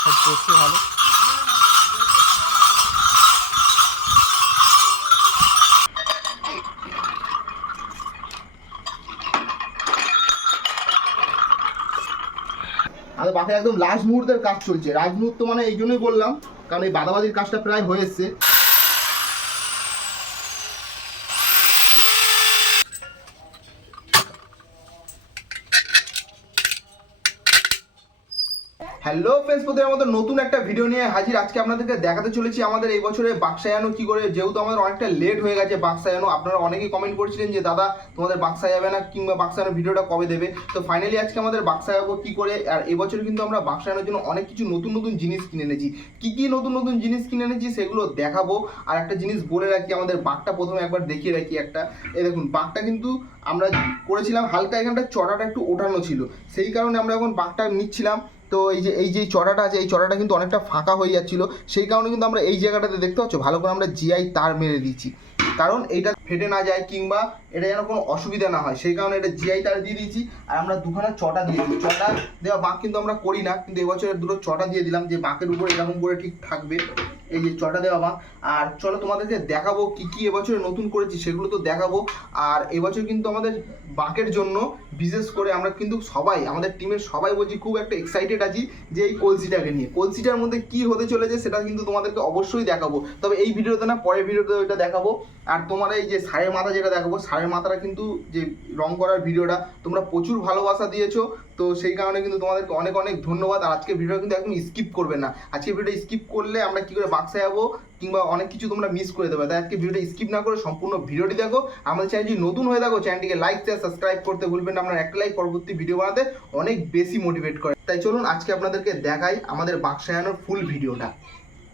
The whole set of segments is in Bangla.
সেট করছি ভালো। আমাদের বাকি একদম লাস্ট মুহূর্তের কাজ চলছে। লাস্ট মুহূর্ত মানে এই জন্যই বললাম, কারণ এই বাদাবাদির কাজটা প্রায় হয়ে এসছে। হ্যালো ফ্রেন্ডস, প্রথমে আমাদের নতুন একটা ভিডিও নিয়ে হাজির। আজকে আপনাদেরকে দেখাতে চলেছি আমাদের এই বছরে বাক্সায়ানো কি করে, যেহেতু আমাদের অনেকটা লেট হয়ে গেছে বাক্সায়ানো। আপনারা অনেকেই কমেন্ট করছিলেন যে দাদা তোমাদের বাক্সা যাবে না, কিংবা বাক্সায়ানো ভিডিওটা কবে দেবে। তো ফাইনালি আজকে আমাদের বাক্সা যাবো কি করে। আর এবছর কিন্তু আমরা বাক্সায়ানোর জন্য অনেক কিছু নতুন নতুন জিনিস কিনে এনেছি। কি কি নতুন নতুন জিনিস কিনে এনেছি সেগুলো দেখাবো। আর একটা জিনিস বলে রাখি, আমাদের বাঘটা প্রথমে একবার দেখিয়ে রাখি একটা। এই দেখুন বাঘটা কিন্তু আমরা করেছিলাম হালকা, এখানটা চড়াটা একটু ওঠানো ছিল, সেই কারণে আমরা এখন বাঘটা নিচ্ছিলাম। তো এই যে চড়াটা আছে, এই চড়াটা কিন্তু অনেকটা ফাঁকা হয়ে যাচ্ছিলো, সেই কারণে কিন্তু আমরা এই জায়গাটাতে দেখতে পাচ্ছ ভালো করে আমরা জিআই তার মেরে দিচ্ছি, কারণ এইটা ফেটে না যায় কিংবা এটা যেন কোনো অসুবিধা না হয়, সেই কারণে এটা জিআই তার দিয়ে দিয়েছি। আর আমরা দুখানা চটা দিয়েছি। চটা দেওয়া বাঁক কিন্তু আমরা করি না, কিন্তু এবছরের দুটো চটা দিয়ে দিলাম যে বাঁকের উপরে এরকম করে ঠিক থাকবে। এই যে চটা দেওয়া বাঁক। আর চলো তোমাদেরকে দেখাবো কি কি এবছরে নতুন করেছি, সেগুলো তো দেখাবো। আর এবছর কিন্তু আমাদের বাঁকের জন্য বিশেষ করে আমরা কিন্তু সবাই, আমাদের টিমের সবাই বলছি খুব একটা এক্সাইটেড আছি যে এই কলসিটাকে নিয়ে। কলসিটার মধ্যে কি হতে চলেছে সেটা কিন্তু তোমাদেরকে অবশ্যই দেখাবো, তবে এই ভিডিওতে না, পরের ভিডিওতে ওইটা দেখাবো। আর তোমার এই যে ষাঁড়ের মাথা যেটা দেখাবো, ষাঁড়ের মাথাটা কিন্তু যে রং করার ভিডিওটা তোমরা প্রচুর ভালোবাসা দিয়েছো, তো সেই কারণে কিন্তু তোমাদেরকে অনেক অনেক ধন্যবাদ। আর আজকে ভিডিও কিন্তু একদম স্কিপ করবে না, আজকে ভিডিওটা স্কিপ করলে আমরা কি করে বাক্সা যাবো কিংবা অনেক কিছু তোমরা মিস করে দেবে। তাই আজকে ভিডিওটা স্কিপ না করে সম্পূর্ণ ভিডিওটি দেখো। আমাদের চ্যানেল যদি নতুন হয়ে থাকো, চ্যানেলটিকে লাইক শেয়ার সাবস্ক্রাইব করতে ভুলবেন না। আপনার একটা লাইক পরবর্তী ভিডিও বানাতে অনেক বেশি মোটিভেট করে। তাই চলুন আজকে আপনাদেরকে দেখাই আমাদের বাক্সায়ানোর ফুল ভিডিওটা।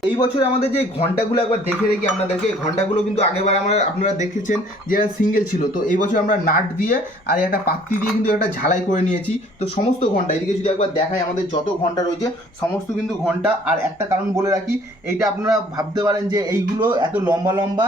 এই বছর আমাদের যে ঘন্টাগুলো একবার দেখে রেখে আপনাদেরকে, ঘন্টাগুলো কিন্তু আগেবার আপনারা দেখেছেন যে সিঙ্গেল ছিল, তো এই বছর আমরা নাট দিয়ে আর একটা পাত্তি দিয়ে কিন্তু একটা ঝালাই করে নিয়েছি। তো সমস্ত ঘন্টা এদিকে যদি একবার দেখাই, আমাদের যত ঘন্টা রয়েছে সমস্ত কিন্তু ঘন্টা। আর একটা কারণ বলে রাখি, এইটা আপনারা ভাবতে পারেন যে এইগুলো এত লম্বা লম্বা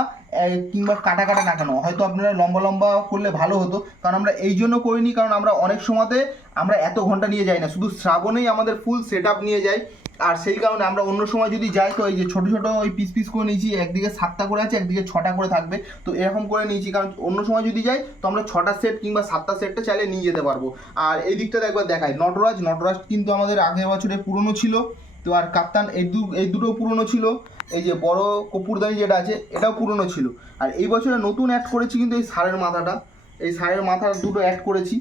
কিংবা কাটা কাটা না কেন, হয়তো আপনারা লম্বা লম্বা করলে ভালো হতো, কারণ আমরা এই জন্য করিনি, কারণ আমরা অনেক সময়তে আমরা এত ঘন্টা নিয়ে যাই না, শুধু শ্রাবণেই আমাদের ফুল সেট আপ নিয়ে যাই। আর সেই কারণে আমরা অন্য সময় যদি যাই, তো এই যে ছোটো ছোটো ওই পিস পিস করে নিয়েছি, একদিকে 7টা করে আছে, একদিকে 6টা করে থাকবে, তো এরকম করে নিয়েছি, কারণ অন্য সময় যদি যাই তো আমরা 6টা সেট কিংবা 7টা সেটটা চাইলে নিয়ে যেতে পারবো। আর এই দিকটাতে একবার দেখাই, নটরাজ কিন্তু আমাদের আগের বছরে পুরনো ছিল, তো আর কাপ্তান এই দুটো পুরনো ছিল। এই যে বড় কপুরদানি যেটা আছে এটাও পুরনো ছিল। আর এই বছরে নতুন অ্যাড করেছি কিন্তু এই ষাঁড়ের মাথাটা, এই ষাঁড়ের মাথা দুটো অ্যাড করেছি।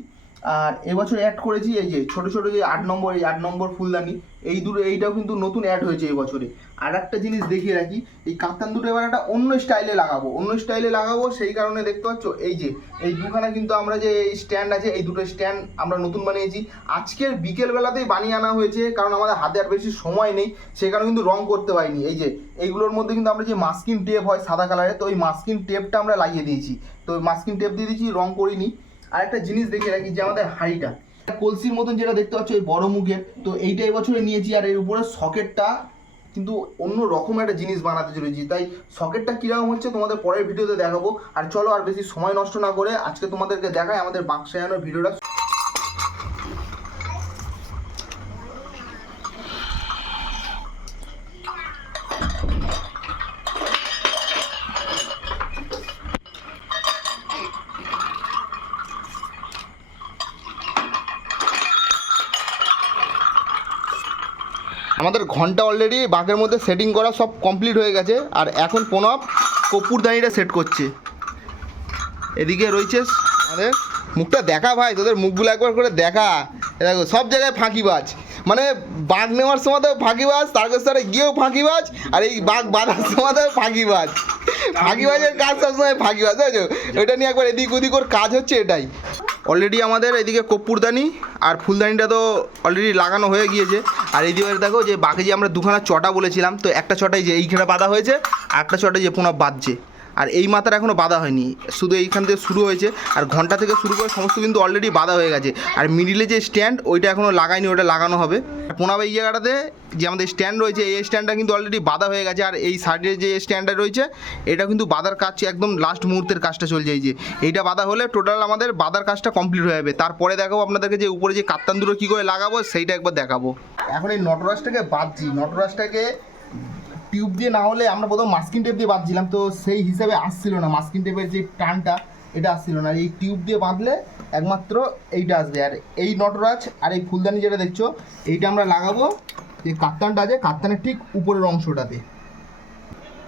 আর এবছর অ্যাড করেছি এই যে ছোটো ছোটো যে 8 নম্বর ফুলদানি, এই দুটো, এইটাও কিন্তু নতুন অ্যাড হয়েছে এই বছরে। আর একটা জিনিস দেখিয়ে রাখি, এই কাপ্তান দুটো এবার একটা অন্য স্টাইলে লাগাবো, সেই কারণে দেখতে পাচ্ছ এই যে এই দুখানা কিন্তু আমরা যে স্ট্যান্ড আছে, এই দুটো স্ট্যান্ড আমরা নতুন বানিয়েছি, আজকের বিকেলবেলাতেই বানিয়ে আনা হয়েছে, কারণ আমাদের হাতে আর বেশি সময় নেই, সেই কারণে কিন্তু রং করতে পারিনি। এই যে এইগুলোর মধ্যে কিন্তু আমরা যে মাস্কিং টেপ হয় সাদা কালারের, তো ওই মাস্কিং টেপটা আমরা লাগিয়ে দিয়েছি, তো ওই মাস্কিং টেপ দিয়ে দিয়েছি, রং করিনি। আর একটা জিনিস দেখে রাখি যে আমাদের হাঁড়িটা কলসির মতন যেটা দেখতে পাচ্ছ এই বড় মুখের, তো এইটা এবছরে নিয়েছি। আর এর উপরে সকেটটা কিন্তু অন্য রকম একটা জিনিস বানাতে চলেছি, তাই সকেটটা কীরকম হচ্ছে তোমাদের পরের ভিডিওতে দেখাবো। আর চলো আর বেশি সময় নষ্ট না করে আজকে তোমাদেরকে দেখাই আমাদের বাক্সায়ানোর ভিডিওটা। আমাদের ঘন্টা অলরেডি বাঘের মধ্যে সেটিং করা সব কমপ্লিট হয়ে গেছে। আর এখন প্রণব কপুরদানিটা সেট করছে। এদিকে রয়েছে আমাদের, মুখটা দেখা ভাই, তোদের মুখগুলো একবার করে দেখা। দেখো সব জায়গায় ফাঁকিবাজ, মানে বাঘ নেওয়ার সময়তেও ফাঁকিবাজ, তারকেশ্বরে গিয়েও ফাঁকিবাজ, আর এই বাঘ বাঁধার সময়তেও ফাঁকিবাজের কাজ সবসময় ফাঁকিবাজ, বুঝেছো? ওইটা নিয়ে একবার এদিক ওদিক ওর কাজ হচ্ছে এটাই। অলরেডি আমাদের এদিকে কপুরদানি আর ফুলদানিটা তো অলরেডি লাগানো হয়ে গিয়েছে। আর এইদিকে দেখো যে বাকি যে আমরা দুখানা চটা বলেছিলাম, তো একটা চটাই যে এইখানে বাঁধা হয়েছে, আর একটা চটাই যে পুনঃ বাঁধছে। আর এই মাথাটা এখনও বাঁধা হয়নি, শুধু এইখান থেকে শুরু হয়েছে। আর ঘন্টা থেকে শুরু করে সমস্ত কিন্তু অলরেডি বাঁধা হয়ে গেছে। আর মিডিলে যে স্ট্যান্ড ওইটা এখনও লাগায়নি, ওটা লাগানো হবে। পোনাবে এই জায়গাটাতে যে আমাদের স্ট্যান্ড রয়েছে এই স্ট্যান্ডটা কিন্তু অলরেডি বাঁধা হয়ে গেছে। আর এই সাইডে যে স্ট্যান্ডটা রয়েছে এটা কিন্তু বাঁধার কাজ একদম লাস্ট মুহূর্তের কাজটা চলছে। এই যে এইটা বাঁধা হলে টোটাল আমাদের বাঁধার কাজটা কমপ্লিট হয়ে যাবে। তারপরে দেখাবো আপনাদেরকে যে উপরে যে কাপ্তান দুটো কী করে লাগাবো সেইটা একবার দেখাবো। এখন এই নটরাজটাকে বাঁধছি, নটরাজটাকে টিউব দিয়ে না হলে আমরা প্রথম মাস্কিং টেপ দিয়ে বাঁধছিলাম, তো সেই হিসাবে আসছিল না, মাস্কিং টেপের যে টানটা এটা আসছিল না। এই টিউব দিয়ে বাঁধলে একমাত্র এইটা আসবে। আর এই নটরাজ আর এই ফুলদানি যেটা দেখছো এইটা আমরা লাগাবো যে কাপ্তানটা আছে কাপ্তানের ঠিক উপরের অংশটাতে।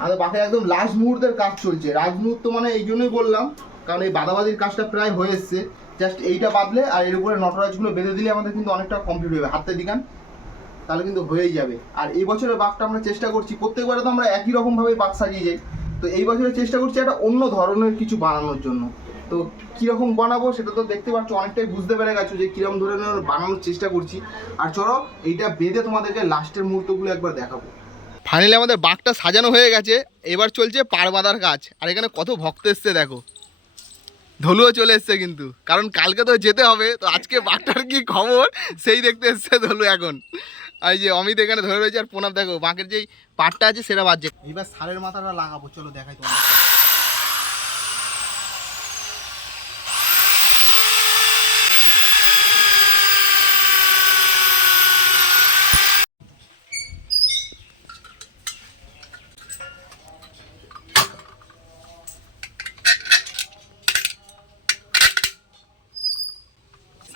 আর বাকি একদম লাস্ট মুহূর্তের কাজ চলছে। লাস্ট মুহূর্ত মানে এই জন্যই বললাম কারণ এই বাঁধাবাঁধির কাজটা প্রায় হয়ে এসছে, জাস্ট এইটা বাঁধলে আর এর উপরে নটরাজগুলো বেঁধে দিলে আমাদের কিন্তু অনেকটা কমপ্লিট হবে। হাতে দিকান তাহলে কিন্তু হয়েই যাবে। আর এই বছরের বাঘটা আমরা চেষ্টা করছি, প্রত্যেকবারে তো আমরা একই রকমভাবে বাঘ সাজিয়ে যাই, তো এই বছরে চেষ্টা করছি একটা অন্য ধরনের কিছু বানানোর জন্য। তো কীরকম বানাবো সেটা তো দেখতে পাচ্ছ, অনেকটাই বুঝতে পেরে গেছো যে কীরকম ধরনের বানানোর চেষ্টা করছি। আর চলো এইটা বেঁধে তোমাদেরকে লাস্টের মুহূর্তগুলো একবার দেখাবো। ফাইনালি আমাদের বাঘটা সাজানো হয়ে গেছে, এবার চলছে পাড় বাঁধার কাজ। আর এখানে কত ভক্ত এসছে দেখো, ধলুও চলে এসছে কিন্তু, কারণ কালকে তো যেতে হবে, তো আজকে বাঘটার কি খবর সেই দেখতে এসছে ধলু এখন। আর এই যে অমিত এখানে ধরে রয়েছে, আর প্রণাম দেখো বাঁকের যেই পাটটা আছে সেটা বাজছে। এবার সারের মাথাটা লাগাবো, চলো দেখাই তোমার।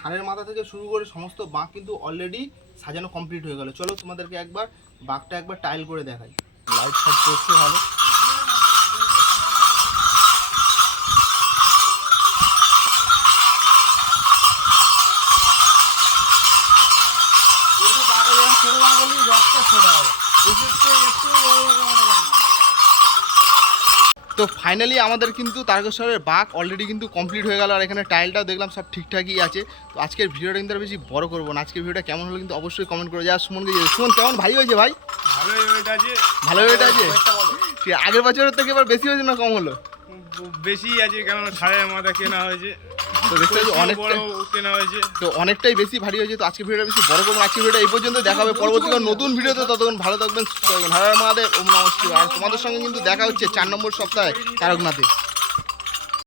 সারের মাথা থেকে শুরু করে সমস্ত বাঁক কিন্তু অলরেডি সাজানো কমপ্লিট হয়ে গেল। চলো তোমাদেরকে একবার বাঁকটা একবার টাইল করে দেখাই। লাইট ফাইট করছে ভালো। তো ফাইনালি আমাদের কিন্তু তারকেশ্বরের বাঘ অলরেডি কিন্তু কমপ্লিট হয়ে গেল। আর এখানে টাইলটাও দেখলাম সব ঠিকঠাকই আছে। তো আজকের ভিডিওটা কিন্তু আর বেশি বড় করবো না, আজকের ভিডিওটা কেমন হলো কিন্তু অবশ্যই কমেন্ট করে যা। সুমনকে সুমন কেমন ভাই হয়েছে ভাই? ভালোই ওয়েট আছে। ভালো ওয়েট আছে? ঠিক আগের বছরের থেকে এবার বেশি হয়েছে না কম হলো? বেশি আছে, কারণ সারের মাথা কেনা হয়েছে, তো দেখতে অনেকটা কেনা হয়েছে, তো অনেকটাই বেশি ভারী হয়েছে। তো আজকে ভিডিওটা বেশি বড় করবো না, আজকে ভিডিওটা এই পর্যন্ত। দেখাবে পরবর্তী নতুন ভিডিওতে, ততক্ষণ ভালো থাকবেন, সুস্থ থাকবেন। হর হর মহাদেব, ওম নমঃ শিবায়। আর তোমাদের সঙ্গে কিন্তু দেখা হচ্ছে 4 নম্বর সপ্তাহে তারকনাথে।